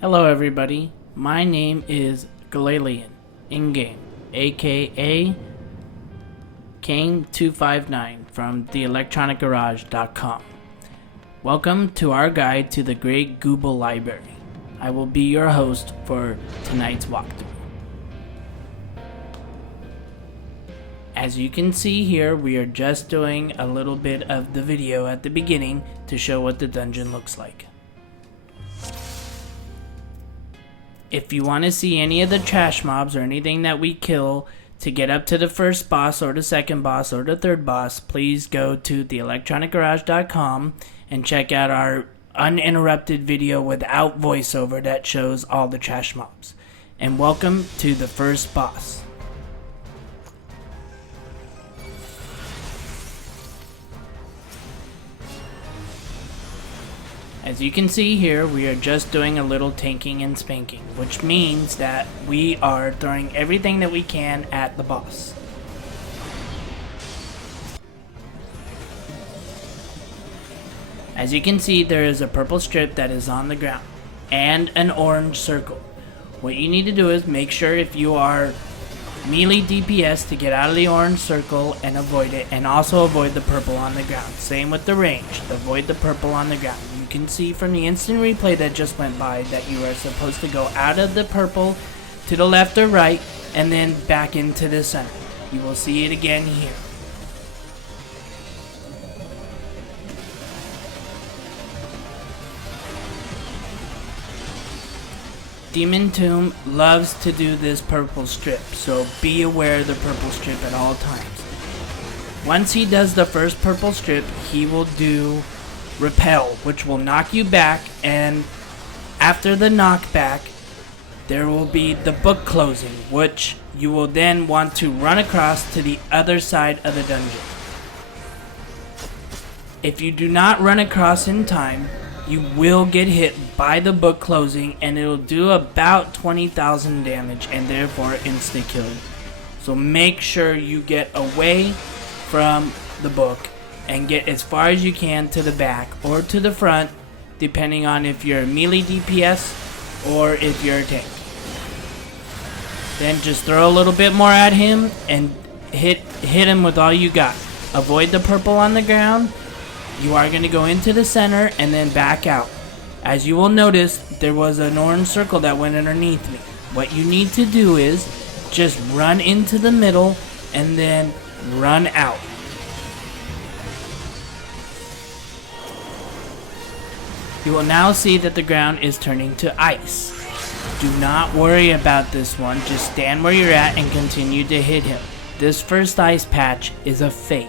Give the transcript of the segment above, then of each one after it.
Hello everybody, my name is Galalian, in-game, aka Kane259 from theelectronicgarage.com. Welcome to our guide to the Great Gubal Library. I will be your host for tonight's walkthrough. As you can see here, we are just doing a little bit of the video at the beginning to show what the dungeon looks like. If you want to see any of the trash mobs or anything that we kill to get up to the first boss or the second boss or the third boss, please go to theelectronicgarage.com and check out our uninterrupted video without voiceover that shows all the trash mobs. And welcome to the first boss. As you can see here, we are just doing a little tanking and spanking, which means that we are throwing everything that we can at the boss. As you can see, there is a purple strip that is on the ground, and an orange circle. What you need to do is make sure if you are melee DPS to get out of the orange circle and avoid it, and also avoid the purple on the ground. Same with the range, avoid the purple on the ground. You can see from the instant replay that just went by that you are supposed to go out of the purple to the left or right and then back into the center. You will see it again here. Demon Tomb loves to do this purple strip, so be aware of the purple strip at all times. Once he does the first purple strip, he will do Repel, which will knock you back, and after the knockback, there will be the book closing, which you will then want to run across to the other side of the dungeon. If you do not run across in time, you will get hit by the book closing, and it will do about 20,000 damage and therefore insta-kill you. So make sure you get away from the book and get as far as you can to the back or to the front, depending on if you're a melee DPS or if you're a tank. Then just throw a little bit more at him and hit him with all you got. Avoid the purple on the ground. You are going to go into the center and then back out. As you will notice, there was an orange circle that went underneath me. What you need to do is just run into the middle and then run out. You will now see that the ground is turning to ice. Do not worry about this one, just stand where you're at and continue to hit him. This first ice patch is a fake.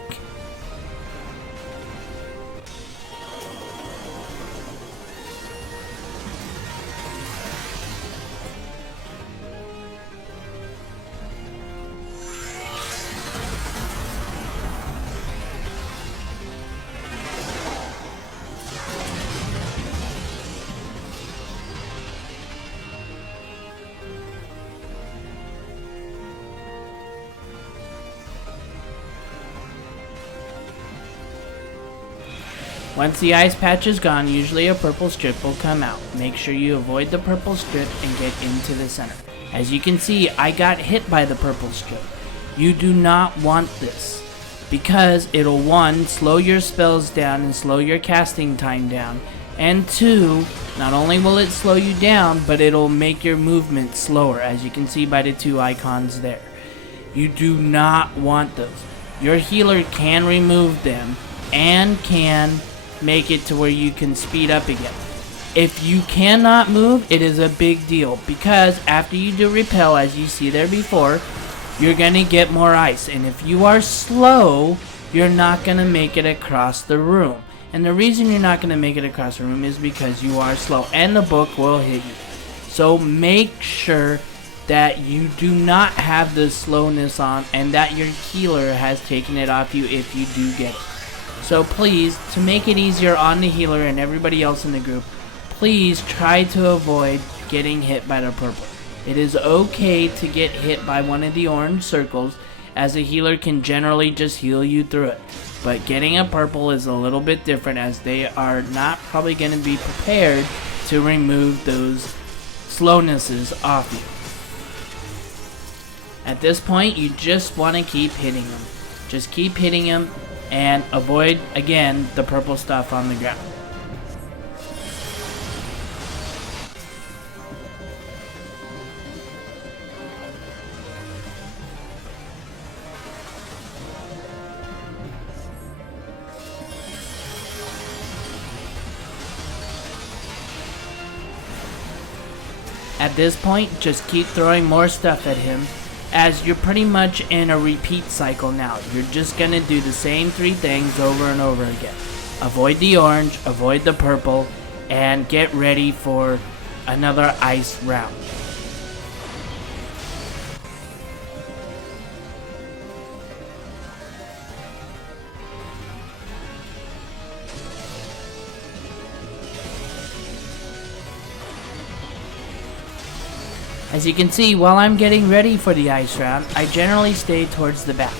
Once the ice patch is gone, usually a purple strip will come out. Make sure you avoid the purple strip and get into the center. As you can see, I got hit by the purple strip. You do not want this, because it'll 1, slow your spells down and slow your casting time down, and 2, not only will it slow you down, but it'll make your movement slower, as you can see by the 2 icons there. You do not want those. Your healer can remove them and can make it to where you can speed up again. If you cannot move, it is a big deal, because after you do repel, as you see there before, you're gonna get more ice, and if you are slow, you're not gonna make it across the room. And the reason you're not gonna make it across the room is because you are slow, and the book will hit you. So make sure that you do not have the slowness on, and that your healer has taken it off you if you do get it. So please, to make it easier on the healer and everybody else in the group, please try to avoid getting hit by the purple. It is okay to get hit by one of the orange circles, as a healer can generally just heal you through it. But getting a purple is a little bit different, as they are not probably going to be prepared to remove those slownesses off you. At this point, you just want to keep hitting him. Just keep hitting him and avoid, again, the purple stuff on the ground. At this point, just keep throwing more stuff at him, as you're pretty much in a repeat cycle now. You're just going to do the same 3 things over and over again. Avoid the orange, avoid the purple, and get ready for another ice round. As you can see, while I'm getting ready for the ice round, I generally stay towards the back.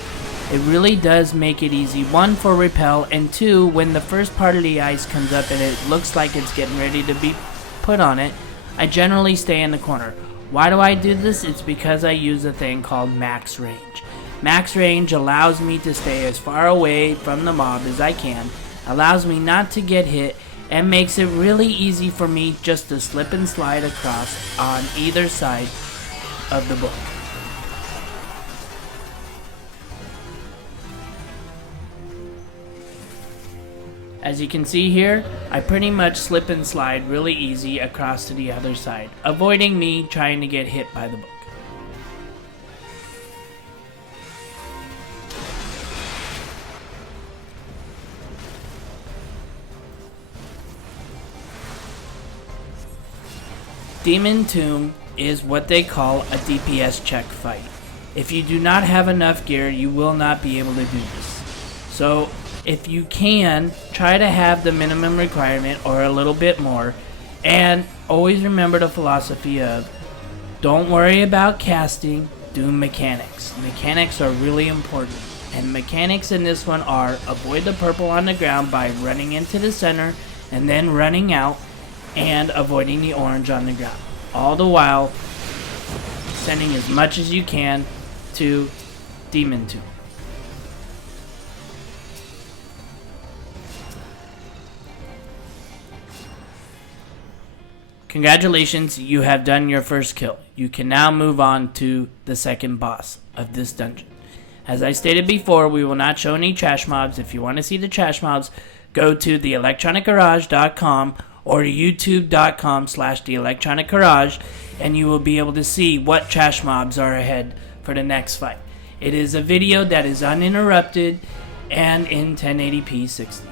It really does make it easy, 1 for repel, and 2, when the first part of the ice comes up and it looks like it's getting ready to be put on it, I generally stay in the corner. Why do I do this? It's because I use a thing called max range. Max range allows me to stay as far away from the mob as I can, allows me not to get hit, and makes it really easy for me just to slip and slide across on either side of the book. As you can see here, I pretty much slip and slide really easy across to the other side, avoiding me trying to get hit by the book. Demon Tomb is what they call a DPS check fight. If you do not have enough gear, you will not be able to do this. So if you can, try to have the minimum requirement or a little bit more, and always remember the philosophy of don't worry about casting, do mechanics. Mechanics are really important, and mechanics in this one are avoid the purple on the ground by running into the center and then running out, and avoiding the orange on the ground, all the while sending as much as you can to Demon Tomb. Congratulations, you have done your first kill. You can now move on to the second boss of this dungeon. As I stated before, we will not show any trash mobs. If you want to see the trash mobs, go to theelectronicgarage.com or youtube.com/theelectronicgarage, and you will be able to see what trash mobs are ahead for the next fight. It is a video that is uninterrupted and in 1080p 60.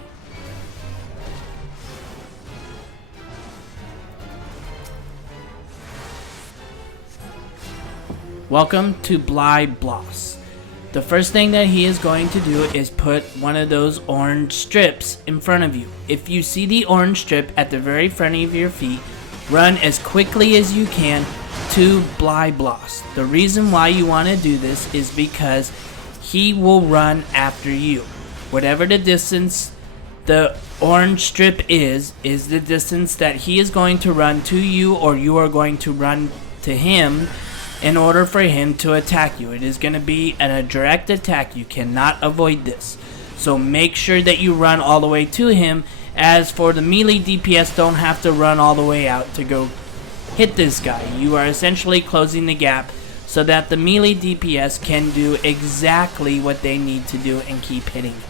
Welcome to Bly Bloss. The first thing that he is going to do is put one of those orange strips in front of you. If you see the orange strip at the very front of your feet, run as quickly as you can to Bly Bloss. The reason why you want to do this is because he will run after you. Whatever the distance the orange strip is the distance that he is going to run to you, or you are going to run to him in order for him to attack you. It is going to be a direct attack. You cannot avoid this. So make sure that you run all the way to him. As for the melee DPS, don't have to run all the way out to go hit this guy. You are essentially closing the gap so that the melee DPS can do exactly what they need to do and keep hitting him.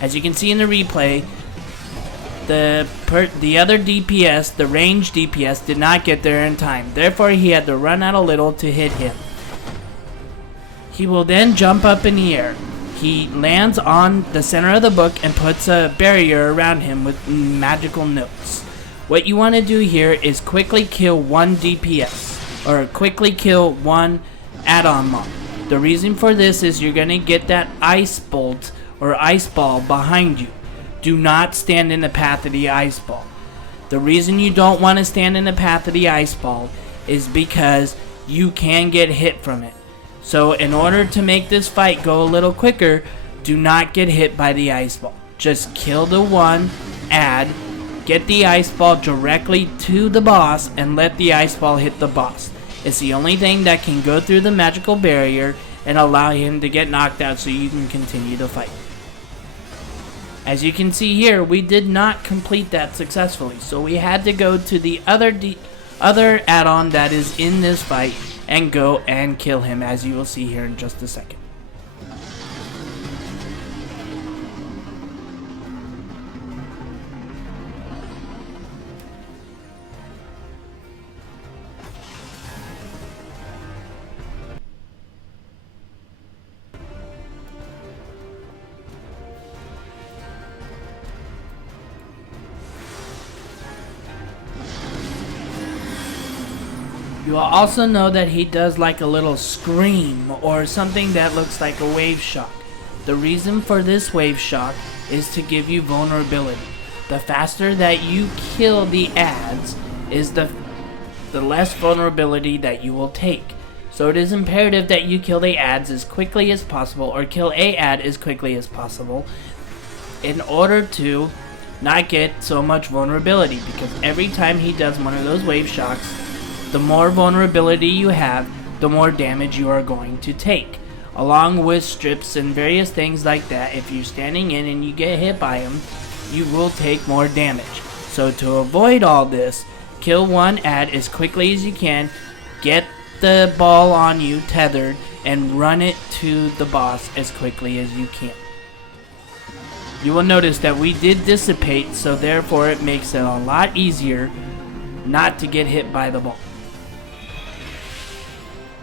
As you can see in the replay, the other DPS, the range DPS, did not get there in time. Therefore, he had to run out a little to hit him. He will then jump up in the air. He lands on the center of the book and puts a barrier around him with magical notes. What you want to do here is quickly kill one DPS, or quickly kill one add-on mob. The reason for this is you're going to get that ice bolt or ice ball behind you. Do not stand in the path of the ice ball. The reason you don't want to stand in the path of the ice ball is because you can get hit from it. So in order to make this fight go a little quicker, do not get hit by the ice ball. Just kill the one, add, Get the ice ball directly to the boss and let the ice ball hit the boss. It's the only thing that can go through the magical barrier and allow him to get knocked out so you can continue to fight. As you can see here, we did not complete that successfully, so we had to go to the other add-on that is in this fight and go and kill him, as you will see here in just a second. You will also know that he does like a little scream or something that looks like a wave shock. The reason for this wave shock is to give you vulnerability. The faster that you kill the ads is the less vulnerability that you will take. So it is imperative that you kill the ads as quickly as possible, or kill a ad as quickly as possible, in order to not get so much vulnerability, because every time he does one of those wave shocks, the more vulnerability you have, the more damage you are going to take. Along with strips and various things like that, if you're standing in and you get hit by them, you will take more damage. So to avoid all this, kill one ad as quickly as you can, get the ball on you tethered, and run it to the boss as quickly as you can. You will notice that we did dissipate, so therefore it makes it a lot easier not to get hit by the ball.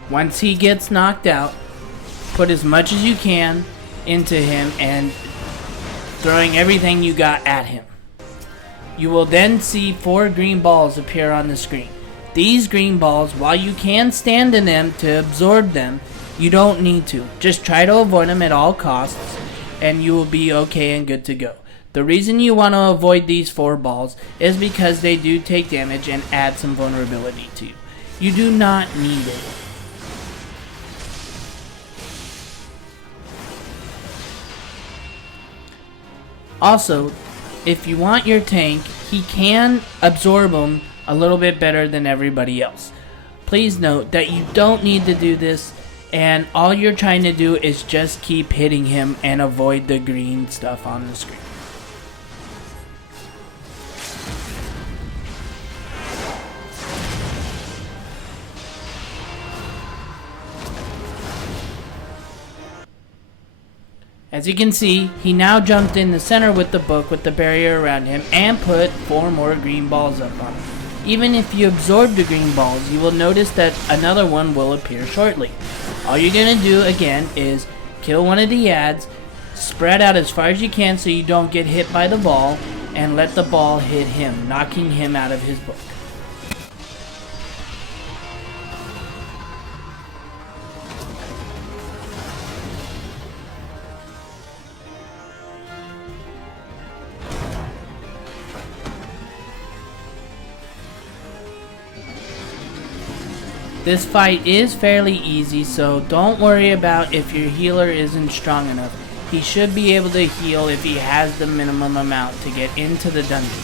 Once he gets knocked out, put as much as you can into him and throwing everything you got at him. You will then see 4 green balls appear on the screen. These green balls, while you can stand in them to absorb them, you don't need to. Just try to avoid them at all costs and you will be okay and good to go. The reason you want to avoid these 4 balls is because they do take damage and add some vulnerability to you. You do not need it. Also, if you want your tank, he can absorb them a little bit better than everybody else. Please note that you don't need to do this, and all you're trying to do is just keep hitting him and avoid the green stuff on the screen. As you can see, he now jumped in the center with the book with the barrier around him and put 4 more green balls up on him. Even if you absorb the green balls, you will notice that another one will appear shortly. All you're going to do again is kill one of the ads, spread out as far as you can so you don't get hit by the ball, and let the ball hit him, knocking him out of his book. This fight is fairly easy, so don't worry about if your healer isn't strong enough. He should be able to heal if he has the minimum amount to get into the dungeon.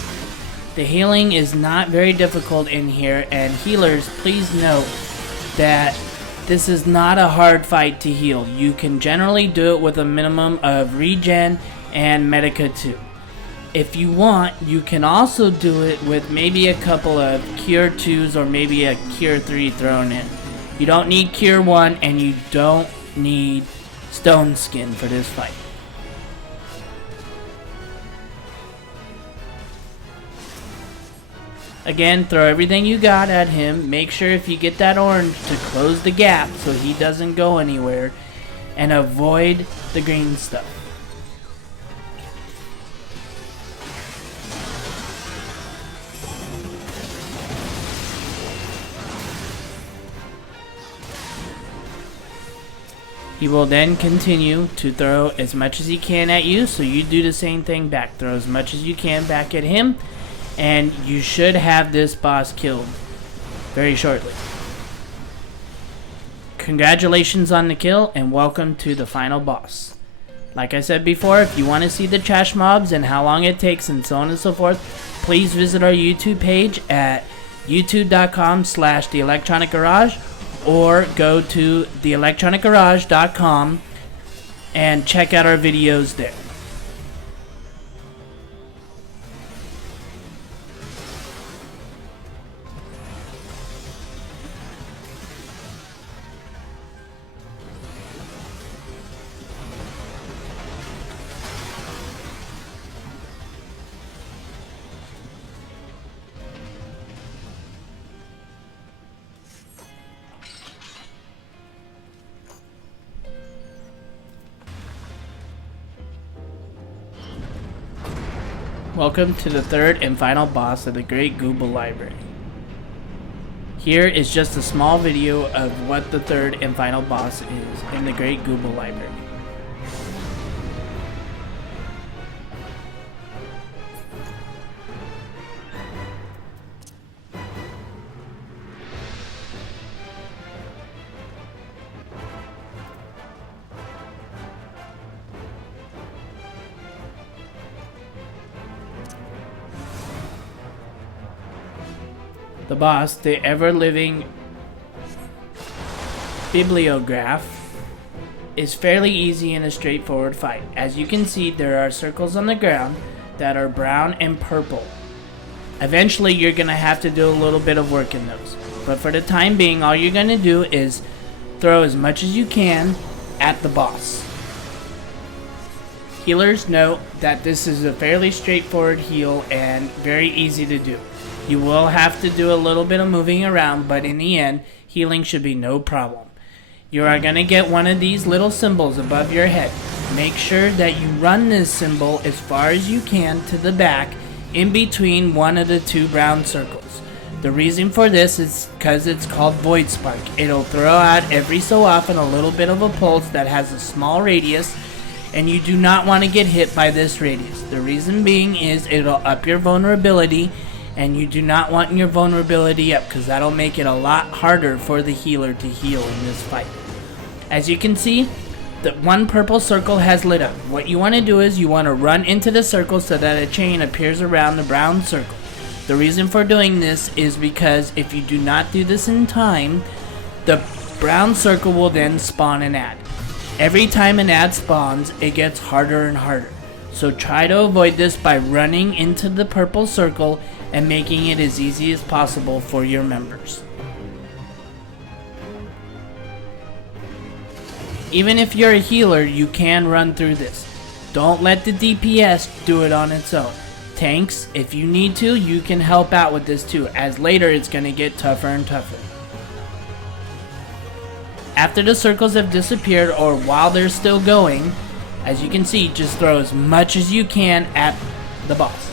The healing is not very difficult in here, and healers, please note that this is not a hard fight to heal. You can generally do it with a minimum of regen and Medica 2. If you want, you can also do it with maybe a couple of Cure 2s or maybe a Cure 3 thrown in. You don't need Cure 1 and you don't need Stone Skin for this fight. Again, throw everything you got at him. Make sure if you get that orange to close the gap so he doesn't go anywhere, and avoid the green stuff. He will then continue to throw as much as he can at you, so you do the same thing back. Throw as much as you can back at him, and you should have this boss killed very shortly. Congratulations on the kill, and welcome to the final boss. Like I said before, if you want to see the trash mobs and how long it takes and so on and so forth, please visit our YouTube page at youtube.com/theelectronicgarage or go to theelectronicgarage.com and check out our videos there. Welcome to the third and final boss of the Great Gubal Library. Here is just a small video of what the third and final boss is in the Great Gubal Library. The boss, the ever-living bibliograph, is fairly easy and a straightforward fight. As you can see, there are circles on the ground that are brown and purple. Eventually, you're going to have to do a little bit of work in those. But for the time being, all you're going to do is throw as much as you can at the boss. Healers, note that this is a fairly straightforward heal and very easy to do. You will have to do a little bit of moving around, but in the end, healing should be no problem. You are going to get one of these little symbols above your head. Make sure that you run this symbol as far as you can to the back in between one of the two brown circles. The reason for this is because it's called Void Spark. It'll throw out every so often a little bit of a pulse that has a small radius, and you do not want to get hit by this radius. The reason being is it'll up your vulnerability, and you do not want your vulnerability up because that'll make it a lot harder for the healer to heal in this fight. As you can see, the one purple circle has lit up. What you want to do is you want to run into the circle so that a chain appears around the brown circle. The reason for doing this is because if you do not do this in time, the brown circle will then spawn an ad. Every time an ad spawns, it gets harder and harder. So try to avoid this by running into the purple circle and making it as easy as possible for your members. Even if you're a healer, you can run through this. Don't let the DPS do it on its own. Tanks, if you need to, you can help out with this too, as later it's going to get tougher and tougher. After the circles have disappeared, or while they're still going, as you can see, just throw as much as you can at the boss.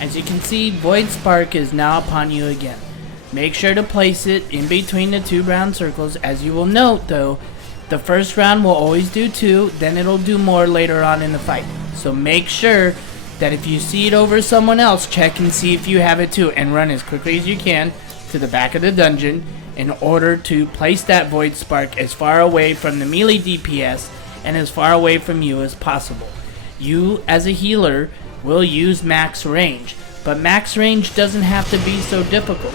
As you can see, Void Spark is now upon you again. Make sure to place it in between the two brown circles. As you will note though, the first round will always do 2, then it'll do more later on in the fight. So make sure that if you see it over someone else, check and see if you have it too, and run as quickly as you can to the back of the dungeon in order to place that Void Spark as far away from the melee DPS and as far away from you as possible. You, as a healer, will use max range, but max range doesn't have to be so difficult.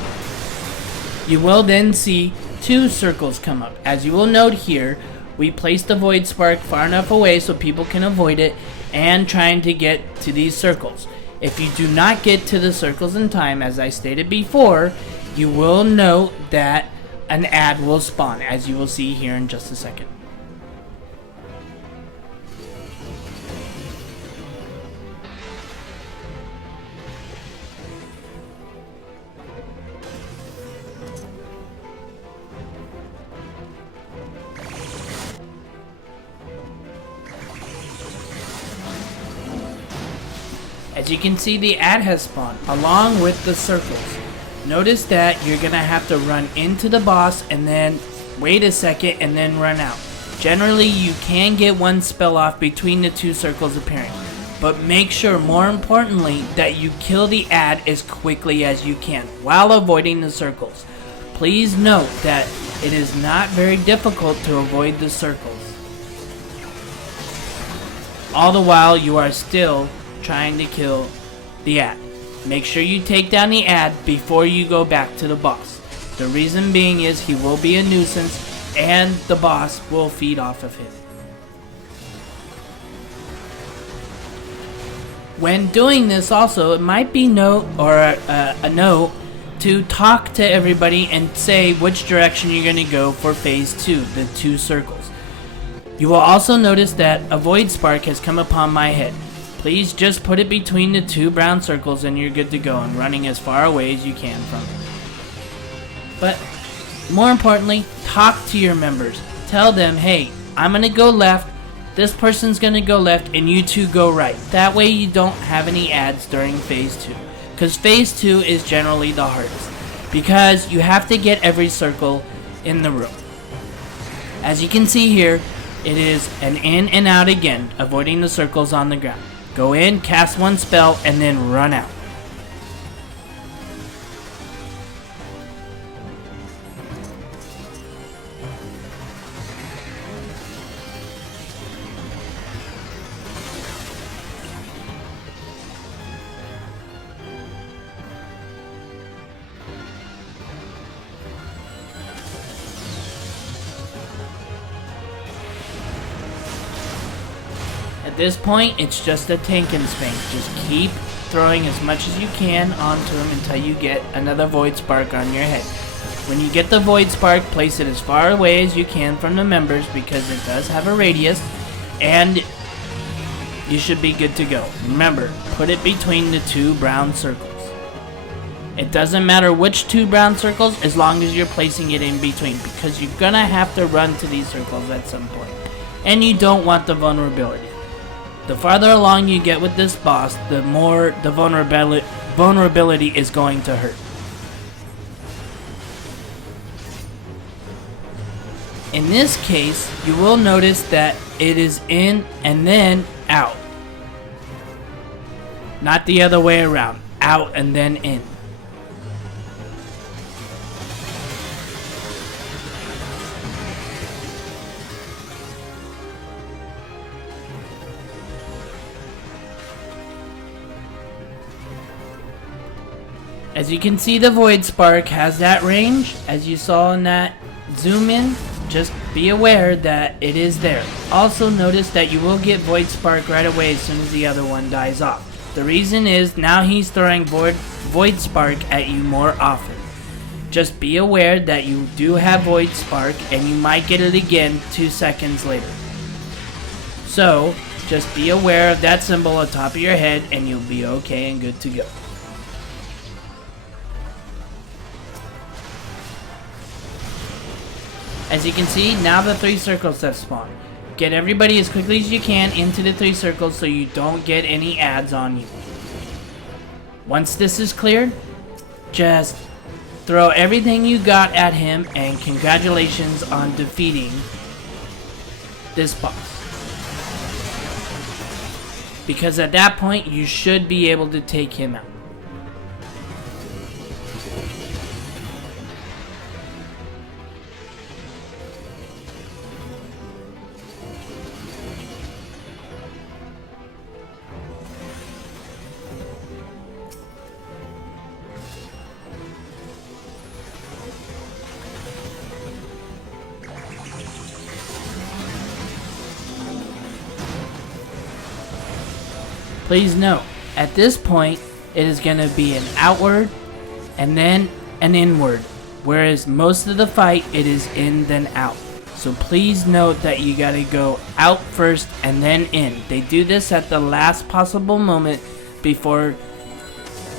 You will then see 2 circles come up. As you will note here, we placed the Void Spark far enough away so people can avoid it and trying to get to these circles. If you do not get to the circles in time, as I stated before, you will note that an ad will spawn, as you will see here in just a second. As you can see, the ad has spawned along with the circles. Notice that you're gonna have to run into the boss and then wait a second and then run out. Generally, you can get one spell off between the two circles appearing, but make sure, more importantly, that you kill the ad as quickly as you can while avoiding the circles. Please note that it is not very difficult to avoid the circles. All the while you are still trying to kill the ad. Make sure you take down the ad before you go back to the boss. The reason being is he will be a nuisance and the boss will feed off of him. When doing this also, it might be a note to talk to everybody and say which direction you're going to go for phase 2, the 2 circles. You will also notice that a void spark has come upon my head. Please just put it between the 2 brown circles and you're good to go, and running as far away as you can from it. But more importantly, talk to your members. Tell them, hey, I'm going to go left, this person's going to go left, and you two go right. That way you don't have any ads during phase 2. Because phase 2 is generally the hardest, because you have to get every circle in the room. As you can see here, it is an in and out again, avoiding the circles on the ground. Go in, cast one spell, and then run out. At this point, it's just a tank and spank. Just keep throwing as much as you can onto him until you get another void spark on your head. When you get the void spark, place it as far away as you can from the members because it does have a radius, and you should be good to go. Remember, put it between the 2 brown circles. It doesn't matter which 2 brown circles as long as you're placing it in between, because you're gonna have to run to these circles at some point, and you don't want the vulnerability. The farther along you get with this boss, the more the vulnerability is going to hurt. In this case, you will notice that it is in and then out. Not the other way around. Out and then in. As you can see, the Void Spark has that range, as you saw in that zoom in. Just be aware that it is there. Also notice that you will get Void Spark right away as soon as the other one dies off. The reason is now he's throwing Void Spark at you more often. Just be aware that you do have Void Spark and you might get it again 2 seconds later. So just be aware of that symbol on top of your head and you'll be okay and good to go. As you can see, now the 3 circles have spawned. Get everybody as quickly as you can into the 3 circles so you don't get any ads on you. Once this is cleared, just throw everything you got at him and congratulations on defeating this boss. Because at that point, you should be able to take him out. Please note, at this point, it is going to be an outward and then an inward, whereas most of the fight, it is in then out. So please note that you got to go out first and then in. They do this at the last possible moment before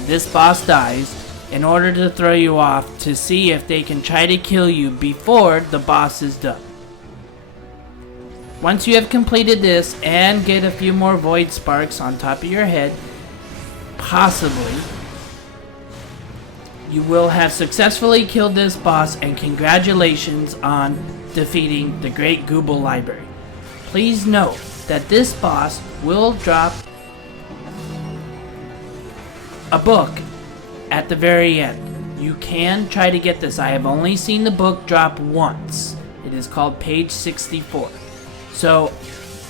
this boss dies in order to throw you off to see if they can try to kill you before the boss is done. Once you have completed this and get a few more Void Sparks on top of your head, possibly, you will have successfully killed this boss, and congratulations on defeating the Great Gubal Library. Please note that this boss will drop a book at the very end. You can try to get this. I have only seen the book drop once. It is called page 64. So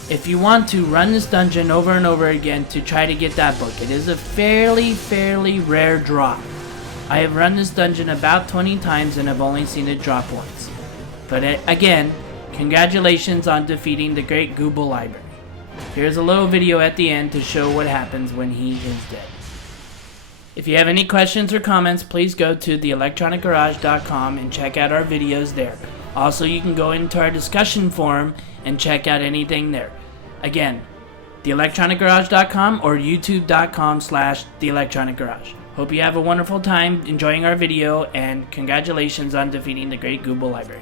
if you want to run this dungeon over and over again to try to get that book, it is a fairly rare drop. I have run this dungeon about 20 times and have only seen it drop once. But again, congratulations on defeating the Great Gubal Library. Here's a little video at the end to show what happens when he is dead. If you have any questions or comments, please go to theelectronicgarage.com and check out our videos there. Also, you can go into our discussion forum and check out anything there. Again, theelectronicgarage.com or youtube.com/theelectronicgarage. Hope you have a wonderful time enjoying our video, and congratulations on defeating the Great Gubal Library.